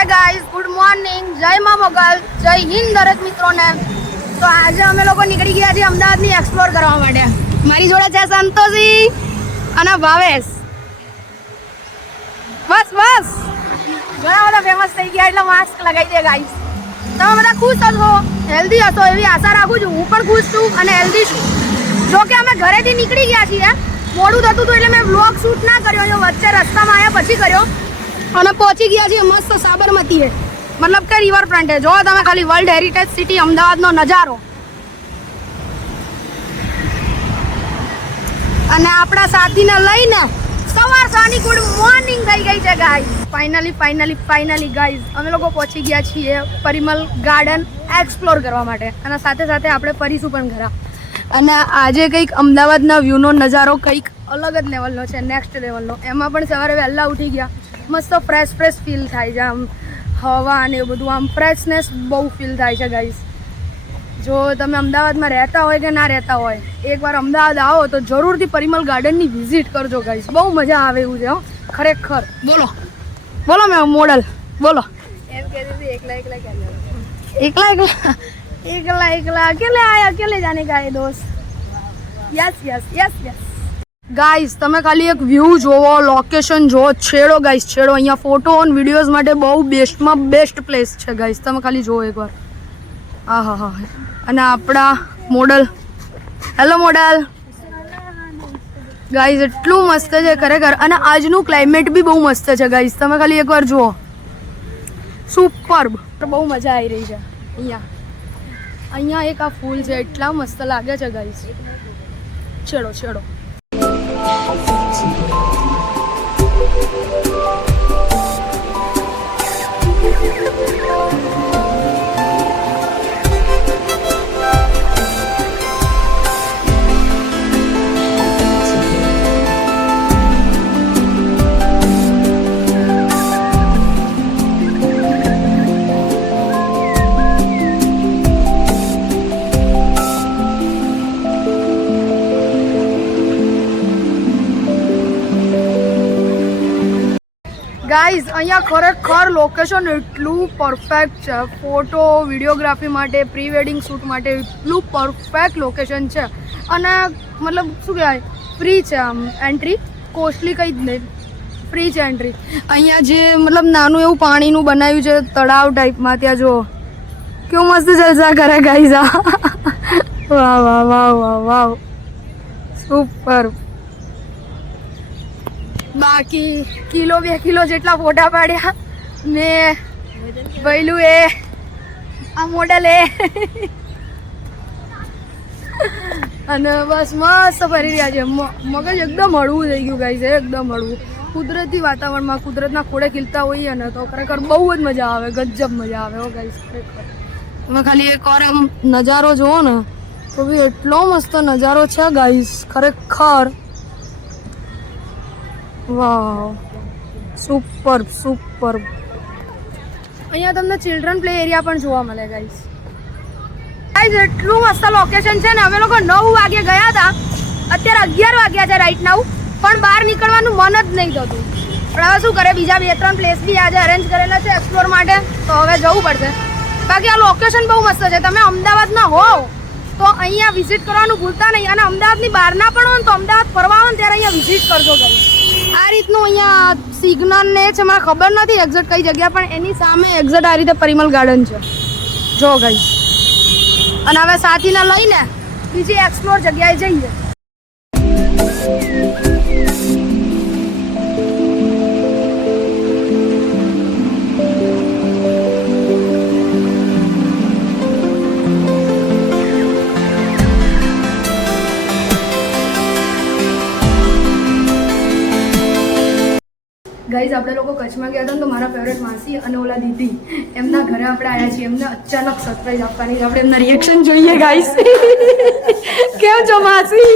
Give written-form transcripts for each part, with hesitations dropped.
Hey guys, good morning, જય મા મોગલ, જય હિન્દ દરેક મિત્રોને. તો આજે અમે લોકો નીકળી ગયા છીએ અમદાવાદની એક્સપ્લોર કરવા માટે. મારી જોડે છે સંતોષી અને ભાવેશ. બસ ઘણા બધા ફેમસ થઈ ગયા એટલે માસ્ક લગાવી દે ગાઈઝ. તમે બધા ખુશ હશો, હેલ્ધી હશો એવી આશા રાખું છું. હું પણ ખુશ છું અને હેલ્ધી છું. જો કે અમે ઘરેથી નીકળી ગયા છીએ, મોડું થતું હતું એટલે મેં વ્લોગ શૂટ ના કર્યો. વચ્ચે રસ્તામાં આવ્યા પછી કર્યો અને પહોંચી ગયા છીએ મસ્ત સાબરમતીએ, મતલબ કે રિવરફ્રન્ટે. જો તમે ખાલી વર્લ્ડ હેરિટેજ સિટી અમદાવાદનો નજારો. અને આપણા સાથીને લઈને સવાર સાની ગુડ મોર્નિંગ થઈ ગઈ છે ગાઈઝ. ફાઇનલી ગાઈઝ અમે લોકો પહોંચી ગયા છીએ પરિમલ ગાર્ડન એક્સપ્લોર કરવા માટે. અને સાથે સાથે આપણે ફરીશું પણ ખરા. અને આજે કંઈક અમદાવાદના વ્યૂનો નજારો કંઈક અલગ જ લેવલનો છે, નેક્સ્ટ લેવલનો. એમાં પણ સવારે વહેલા ઉઠી ગયા, મસ્ત ફ્રેશ ફીલ થાય છે. આમ હવા અને એવું બધું, આમ ફ્રેશનેસ બહુ ફીલ થાય છે ગાઈઝ. જો તમે અમદાવાદમાં રહેતા હોય કે ના રહેતા હોય, એકવાર અમદાવાદ આવો તો જરૂરથી પરિમલ ગાર્ડનની વિઝિટ કરજો ગાઈઝ. બહુ મજા આવે એવું છે હો, ખરેખર. બોલો મેં મોડલ બોલો. એમ કહેતી હતી એકલા અકેલે આયા, અકેલે જાને કા હે દોસ્ત. યસ ગાઈઝ, તમે ખાલી એક વ્યૂ જોવો, લોકેશન જોવો, છેડો ગાઈઝ, છેડો. અહીંયા ફોટો અને વિડીયોઝ માટે બહુ બેસ્ટમાં બેસ્ટ પ્લેસ છે ગાઈઝ. તમે ખાલી જોવો એકવાર. હા. અને આપણા મોડલ, હેલો મોડલ ગાઈઝ. એટલું મસ્ત છે ખરેખર. અને આજનું ક્લાઇમેટ બી બહુ મસ્ત છે ગાઈઝ. તમે ખાલી એકવાર જુઓ, સુપર્બ. બહુ મજા આવી રહી છે અહીંયા એક આ ફૂલ છે, એટલા મસ્ત લાગે છે ગાઈઝ. છેડો ગાઈઝ. અહીંયા ખરેખર લોકેશન એટલું પરફેક્ટ છે ફોટો વિડીયોગ્રાફી માટે, પ્રી વેડિંગ શૂટ માટે. એટલું પરફેક્ટ લોકેશન છે. અને મતલબ શું કહેવાય, ફ્રી છે આમ એન્ટ્રી, કોસ્ટલી કંઈ જ નહીં, ફ્રી છે એન્ટ્રી. અહીંયા જે મતલબ નાનું એવું પાણીનું બનાવ્યું છે તળાવ ટાઈપમાં, ત્યાં જો કેવું મસ્ત જલસા કરે ગાઈઝ. વાવ સુપર. બાકી 1-2 કિલો જેટલા ફોટા પાડ્યા મેં, ભૈલું એ, આ મોડલ એ. અને બસ મસ્ત ફરી રહ્યા છે. મગજ એકદમ હળવું થઈ ગયું ગાઈઝ, એકદમ હળવું. કુદરતી વાતાવરણમાં, કુદરતના ખોળે ખીલતા હોઈએ ને તો ખરેખર બહુ જ મજા આવે, ગજબ મજા આવે હો ગાઈઝ ખરેખર. તમે ખાલી એકવાર એમ નજારો જુઓ ને તો બી એટલો મસ્ત નજારો છે ગાઈઝ ખરેખર. વાવ, સુપર. અહીંયા તમને ચિલ્ડ્રન પ્લે એરિયા પણ જોવા મળે ગાઈઝ. એટલું મસ્ત લોકેશન છે ને. અમે લોકો 9 વાગે ગયા હતા, અત્યારે 11 વાગ્યા છે રાઈટ નાઉ, પણ બહાર નીકળવાનું મન જ નહીં થતું. પણ હવે શું કરે, બીજા 2-3 પ્લેસ બી આજે અરેન્જ કરેલા છે એક્સપ્લોર માટે, તો હવે જવું પડશે. બાકી આ લોકેશન બહુ મસ્ત છે. તમે અમદાવાદના હોવ તો અહીંયા વિઝિટ કરવાનું ભૂલતા નહીં. અને અમદાવાદની બહારના પણ હો ને તો અમદાવાદ ફરવા આવો ને ત્યારે અહીંયા વિઝિટ કરજો ગાઈઝ. આ રીતનું અહીંયા સિગ્નલ ને છે, મને ખબર નથી એક્ઝેક્ટ કઈ જગ્યા, પણ એની સામે એક્ઝેક્ટ આ રીતે પરિમલ ગાર્ડન છે. જો ગાઈઝ. અને હવે સાથીને લઈને બીજી એક્સપ્લોર જગ્યાએ જઈએ. ગાઈઝ, આપણે લોકો કચ્છમાં ગયા હતા ને તો મારા ફેવરેટ માસી અને ઓલા દીદી, એમના ઘરે આપણે આવ્યા છીએ. એમને અચાનક સરપ્રાઈઝ આપવાની છે. આપણે એમના રિએક્શન જોઈએ ગાઈઝ. કેમ છો માસી?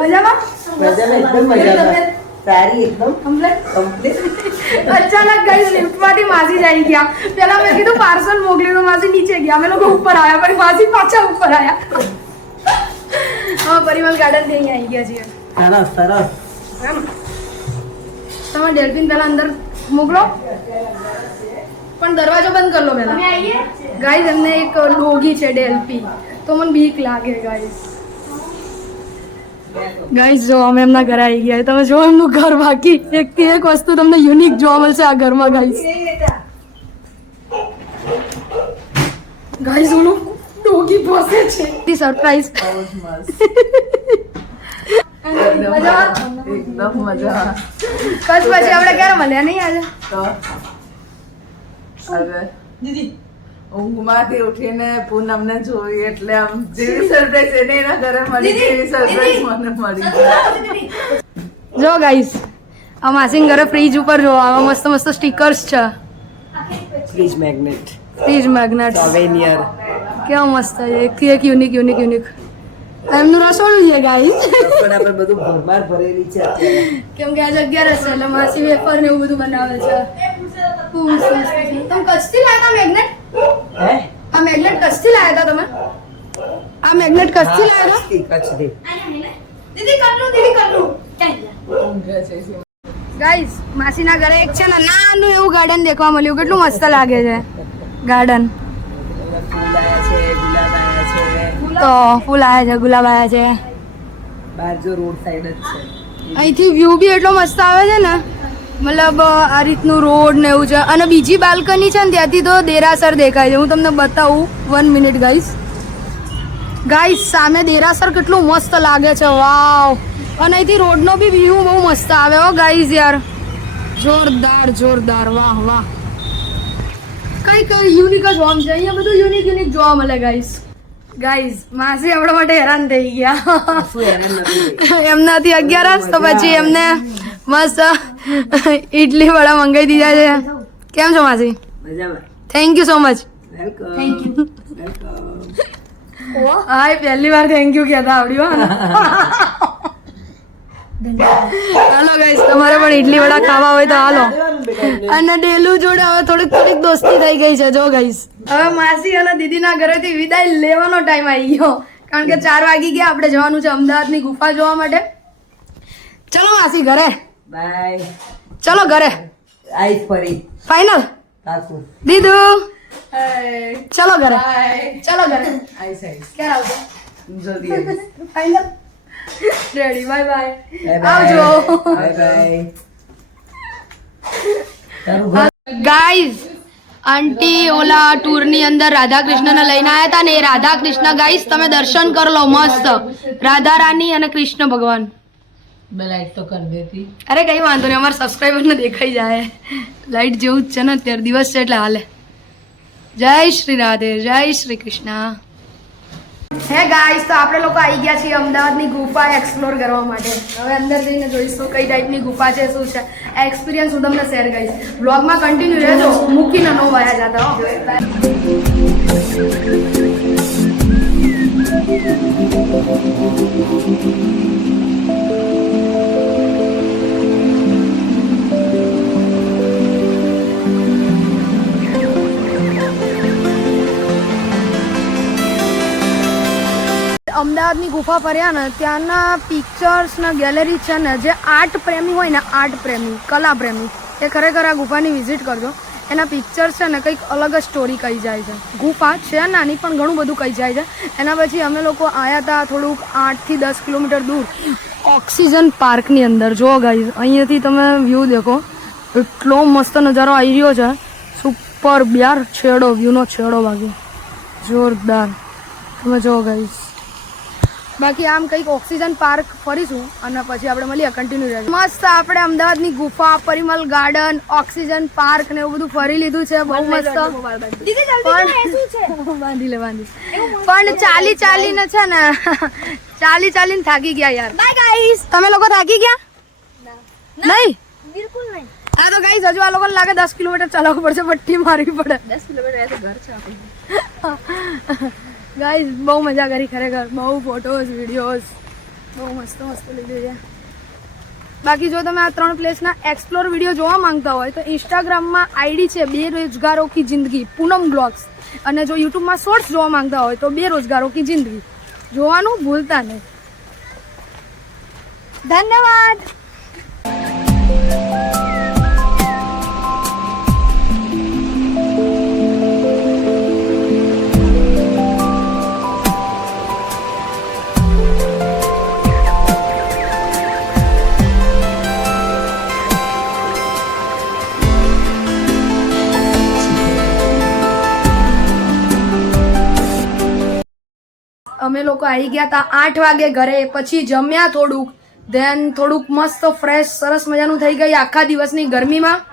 મજામાં? સારી, એકદમ કમ્પ્લીટ. અચાનક ગાઈઝ લિફ્ટમાંથી માસી જ આવી ગયા. પેલા મેં કીધું પાર્સલ મોકલી તો માસી નીચે ગયા. અમે લોકો ઉપર આવ્યા, પણ માસી પાછા ઉપર આવ્યા. હા, પરિમલ ગાર્ડન થી અહીંયા આવી ગયા છીએ. સરસ. તમે ડેલ્ફિન પહેલા અંદર મોકલો પણ દરવાજો બંધ કરી લો પહેલા ગાઈઝ. એમને એક ડોગી છે ડેલ્ફી, તો મને બીક લાગે ગાઈઝ. ગાઈઝ જો અમે એમના ઘરે આવી ગયા. તમે જો એમનું ઘર, બાકી એકથી એક વસ્તુ તમને યુનિક જોવા મળશે આ ઘરમાં ગાઈઝ. ગાઈઝ ઓલું ડોગી પોસે છે. સરપ્રાઈઝ. એકદમ મજા. કચ્છ પછી આપણે ક્યારે મળ્યા નહીં આજે? દીદી ઊંઘમાંથી ઉઠીને પૂનમને જોઈ એટલે આમ જેવી સરપ્રાઈઝ એને એના ઘરે મળી એવી સરપ્રાઈઝ મને મળી. જો ગાઈસ આ માસીન ઘરે ફ્રીજ ઉપર જો આવા મસ્ત મસ્ત સ્ટીકર્સ છે. Fridge magnet. Fridge magnet souvenir. કેવા મસ્ત છે. એકથી એક યુનિક યુનિક યુનિક. એમનું રસોડું છે ગાઈસ. પણ આપણે બધું ભરમાર ભરેલી છે અત્યારે. કેમ કે આજે 11 છે એટલે માસી વેફર ને એવું બધું બનાવે છે. તમે કચ્છથી લાવ્યા મેગ્નેટ? હે? આ મેગ્નેટ કચ્છથી લાવ્યા હતા તમે? આ મેગ્નેટ કચ્છથી લાવ્યા હતા? કચ્છથી. દીદી કલ્લું ઊંઘે છે. ગાઈસ માસીના ઘરે એક છે ને નાનું એવું ગાર્ડન દેખવા મળ્યું. કેટલું મસ્ત લાગે છે ગાર્ડન. ફૂલ આયા છે, ગુલાબ આયા છે. તો ફૂલ આયા છે, ગુલાબ આયા છે. બહાર જો રોડ સાઈડ જ છે. અહીંથી વ્યૂ બી એટલો મસ્ત આવે છે ને, મતલબ આ રીતનું રોડ ને એવું છે. અને બીજી બાલ્કની છે ને ત્યાંથી તો દેરાસર દેખાય છે. હું તમને બતાવું 1 મિનિટ ગાઈસ. સામે દેરાસર કેટલું મસ્ત લાગે છે. વાવ. અને અહીંથી રોડનો બી વ્યૂ બહુ મસ્ત આવે હો ગાઈસ યાર. જોરદાર. વાહ વાહ. કઈ યુનિક જ હોમ છે અહીંયા. બધું યુનિક જોવા મળે ગાઈસ. માસી આપણા માટે હેરાન થઈ ગયા. એમનાથી 11 તો પછી એમને મસ્ત ઇડલી વડા મંગાવી દીધા છે. કેમ છો માસી? મજામાં. Thank you so much. Welcome. Hi પહેલી વાર થેન્ક યુ કહેતા આવડ્યું. હાલો ગાઈસ તમારે પણ ઇડલી વડા ખાવા હોય તો હાલો. અને ડેલુ જોડે હવે થોડીક દોસ્તી થઈ ગઈ છે. જો ગાઈસ હવે માસી અને દીદીના ઘરેથી વિદાય લેવાનો ટાઈમ આવી ગયો. કારણ કે 4 વાગી ગયા. આપણે જવાનું છે અમદાવાદની ગુફા જોવા માટે. ચલો માસી ઘરે. બાય. ચલો ઘરે. આઈ ફરી. ફાઇનલ કાકુ. દીદુ હાય. ચલો ઘરે. બાય. ચલો ઘરે. આઈ સાઈડ. ક્યારે આવશો? જલ્દી આવીશ. Final ready. Bye bye. Bye bye. આવજો. Bye bye. તારું ઘર ગાઈઝ આંટી ઓલા ટૂરની અંદર રાધા કૃષ્ણને લઈને આવ્યા હતા ને એ રાધા કૃષ્ણ ગાઈઝ તમે દર્શન કરી લો મસ્ત. રાધા રાની અને કૃષ્ણ ભગવાન. બે લાઈટ તો કરી દેતી. અરે કઈ વાંધો નહીં. અમારા સબસ્ક્રાઈબરને દેખાઈ જાય. લાઈટ જેવું જ છે ને અત્યારે દિવસ છે એટલે હાલે. જય શ્રી રાધે. જય શ્રી કૃષ્ણ. હે ગાઈસ તો આપણે લોકો આવી ગયા છીએ અમદાવાદની ગુફા એક્સપ્લોર કરવા માટે. હવે અંદર જઈને જોઈશું કઈ ટાઈપની ગુફા છે, શું છે. એક્સપિરિયન્સ હું તમને શેર કરીશ. વ્લોગમાં કન્ટિન્યુ રહેજો. મૂકીને નો વાયા જતા હો. અમદાવાદની ગુફા ફર્યા ને ત્યાંના પિક્ચર્સ ને ગેલેરી છે ને જે આર્ટ પ્રેમી હોય ને, આર્ટ પ્રેમી, કલા પ્રેમી, એ ખરેખર આ ગુફાની વિઝિટ કરજો. એના પિક્ચર્સ છે ને કંઈક અલગ જ સ્ટોરી કહી જાય છે. ગુફા છે નાની પણ ઘણું બધું કહી જાય છે. એના પછી અમે લોકો આવ્યા હતા થોડુંક 8 થી 10 કિલોમીટર દૂર ઓક્સિજન પાર્કની અંદર. જો ગાઈઝ અહીંયાથી તમે વ્યૂ દેખો. એટલો મસ્ત નજારો આવી રહ્યો છે. સુપર યાર. છેડો વ્યૂનો છેડો બાકી જોરદાર. તમે જો ગાઈઝ. બાકી આમ કંઈક ઓક્સિજન પાર્ક ફરીશું અને પછી આપણે મળીએ. કન્ટિન્યુ રહેજો. મસ્ત આપણે અમદાવાદની ગુફા, પરિમલ ગાર્ડન, ઓક્સિજન પાર્ક ને એવું બધું ફરી લીધું છે. બહુ મસ્ત. બાંધી લે. પણ ચાલીને છે ને ચાલીને થાકી ગયા યાર. Bye guys. તમે લોકો થાકી ગયા? નહીં બિલકુલ નહીં. હા તો ગાઈસ હજુ આ લોકોને લાગે 10 કિલોમીટર ચાલવું પડશે. પટ્ટી મારવી પડે. 10 કિલોમીટર ઘર છે આપણે. ગાઈઝ બહુ મજા કરી ખરેખર. બહુ ફોટોઝ વિડીયોઝ બહુ મસ્ત લીધું છે. બાકી જો તમે આ 3 પ્લેસના એક્સપ્લોર વિડીયો જોવા માંગતા હોય તો ઇન્સ્ટાગ્રામમાં આઈડી છે બેરોજગારો કી જિંદગી પૂનમ બ્લોગ્સ. અને જો યુટ્યુબમાં શોર્ટ્સ જોવા માંગતા હોય તો બેરોજગારો કી જિંદગી જોવાનું ભૂલતા નહીં. ધન્યવાદ. અમે લોકો આવી ગયા હતા 8 વાગે ઘરે. પછી જમ્યા થોડુંક, ધેન થોડુંક મસ્ત ફ્રેશ સરસ મજાનું થઈ ગઈ આખા દિવસની ગરમીમાં.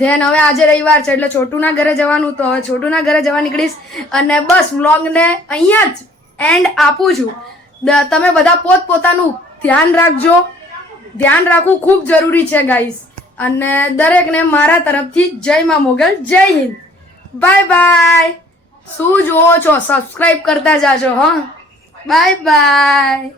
ધેન હવે આજે રવિવાર છે એટલે છોટુના ઘરે જવાનું, તો હવે છોટુના ઘરે જવા નીકળીશ. અને બસ વ્લોગને અહીંયા જ એન્ડ આપું છું. તમે બધા પોતપોતાનું ધ્યાન રાખજો. ધ્યાન રાખવું ખૂબ જરૂરી છે ગાઈસ. અને દરેકને મારા તરફથી જય માં મોગલ, જય હિન્દ, બાય બાય. શું જોવો છો? સબસ્ક્રાઇબ કરતા જાજો. હા, બાય બાય.